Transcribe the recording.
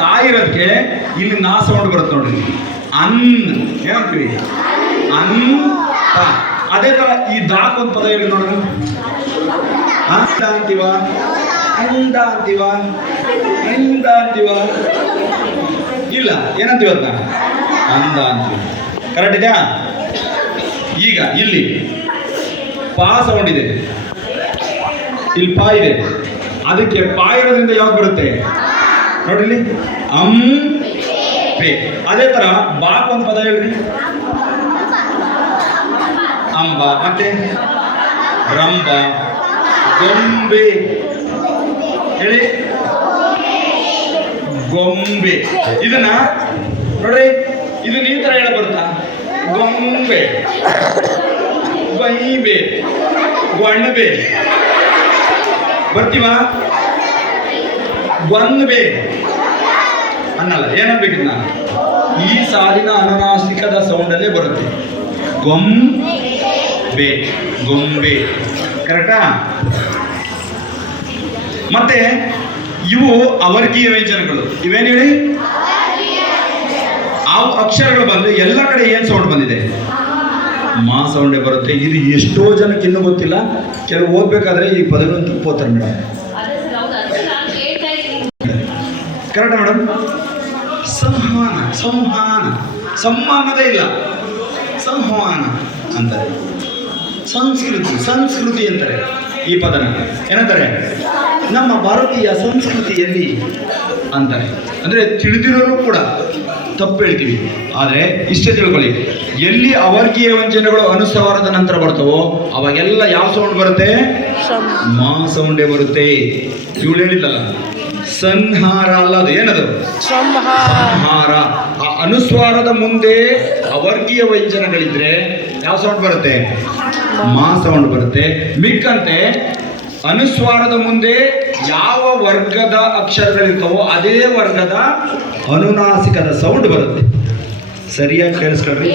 ತಾ ಇರೋದಕ್ಕೆ ಇಲ್ಲಿ ನಾ ಸೌಂಡ್ ಬರುತ್ತೆ ನೋಡ್ರಿ. ಅನ್ ಏನಂತೀವಿ? ಅಂತ. ಅದೇ ತರ ಈ ದಾಕ್ ಒಂದು ಪದ ಹೇಳಿ ನೋಡ್ರಿ. ಅಂದ ಅಂತೀವ, ಅಂದ ಅಂತೀವ, ಅಂದ ಅಂತೀವ, ಇಲ್ಲ ಏನಂತೀವ ಅದನ್ನ? ಅಂದ ಅಂತೀವಿ. ಕರೆಕ್ಟ್ ಇದೆಯಾ? ಈಗ ಇಲ್ಲಿ ಪಾ ಸೌಂಡ್ ಇದೆ, ಇಲ್ಲಿ ಪಾ ಇದೆ, ಅದಕ್ಕೆ ಪಾ ಇರೋದ್ರಿಂದ ಯಾವ್ದು ಬರುತ್ತೆ ನೋಡ್ರಿ? ಅಂ ಪೆ. ಅದೇ ತರ ಬಾಕ್ ಒಂದು ಪದ ಹೇಳ್ರಿ. ಅಂಬ, ಮತ್ತೆ ರಂಬ, ಗೊಂಬೆ ಹೇಳಿ, ಗೊಂಬೆ. ಇದನ್ನ ನೋಡ್ರಿ, ಇದನ್ನ ಈ ತರ ಹೇಳ ಬರುತ್ತಾ? ಗೊಂಬೆ, ಬೈಬೆ, ಗೊಣಬೆ ಬರ್ತೀವ? ಗೊಂಬೆ ಅನ್ನಲ್ಲ. ಏನನ್ಬೇಕಿದ್ನ? ಈ ಸಾಲಿನ ಅನುನಾಸಿಕದ ಸೌಂಡಲ್ಲೇ ಬರುತ್ತೆ. ಗೊಂಬೆ, ಗೊಂಬೆ. ಕರೆಕ್ಟಾ? ಮತ್ತೆ ಇವು ಅವರ್ಗೀಯ ವ್ಯಂಜನಗಳು. ಇವೇನು ಹೇಳಿ? ಆ ಅಕ್ಷರಗಳು ಬಂದು ಎಲ್ಲ ಕಡೆ ಏನ್ ಸೌಂಡ್ ಬಂದಿದೆ? ಮಾ ಸೌಂಡೇ ಬರುತ್ತೆ. ಇದು ಎಷ್ಟೋ ಜನಕ್ಕೆ ಇನ್ನೂ ಗೊತ್ತಿಲ್ಲ. ಕೆಲವು ಓದ್ಬೇಕಾದ್ರೆ ಈ ಪದಗಳನ್ನು ತಪ್ಪೋತಾರೆ ಮೇಡಮ್. ಕರೆಕ್ಟಾ ಮೇಡಮ್? ಸಂಹಾನ, ಸಂಹಾನ, ಸಂಹಾನದೇ ಇಲ್ಲ, ಸಂಹಾನ ಅಂತಾರೆ. ಸಂಸ್ಕೃತಿ, ಸಂಸ್ಕೃತಿ ಅಂತಾರೆ ಈ ಪದನ. ಏನಂತಾರೆ? ನಮ್ಮ ಭಾರತೀಯ ಸಂಸ್ಕೃತಿಯಲ್ಲಿ ಅಂತಾರೆ. ಅಂದರೆ ತಿಳಿದಿರೋರು ಕೂಡ ತಪ್ಪು ಹೇಳ್ತೀವಿ. ಆದರೆ ಇಷ್ಟೇ ತಿಳ್ಕೊಳ್ಳಿ, ಎಲ್ಲಿ ಅವರ್ಗೀಯ ವ್ಯಂಜನಗಳು ಅನುಸ್ವಾರದ ನಂತರ ಬರ್ತವೋ ಅವಾಗೆಲ್ಲ ಯಾವ ಸೌಂಡ್ ಬರುತ್ತೆ? ಮಾ ಸೌಂಡೇ ಬರುತ್ತೆ. ಇವಳು ಹೇಳಿದ್ದಲ್ಲ, ಸಂಹಾರ ಅಲ್ಲ, ಅದು ಏನದು? ಸಂಹಾರ. ಆ ಅನುಸ್ವಾರದ ಮುಂದೆ ಅವರ್ಗೀಯ ವ್ಯಂಜನಗಳಿದ್ರೆ ಯಾವ ಸೌಂಡ್ ಬರುತ್ತೆ? ಮಾ ಸೌಂಡ್ ಬರುತ್ತೆ. ಮಿಕ್ಕಂತೆ ಅನುಸ್ವಾರದ ಮುಂದೆ ಯಾವ ವರ್ಗದ ಅಕ್ಷರಗಳಿರ್ತವೋ ಅದೇ ವರ್ಗದ ಅನುನಾಸಿಕದ ಸೌಂಡ್ ಬರುತ್ತೆ. ಸರಿಯಾಗಿ ಕೇಳಿಸ್ಕೊಳ್ರಿ.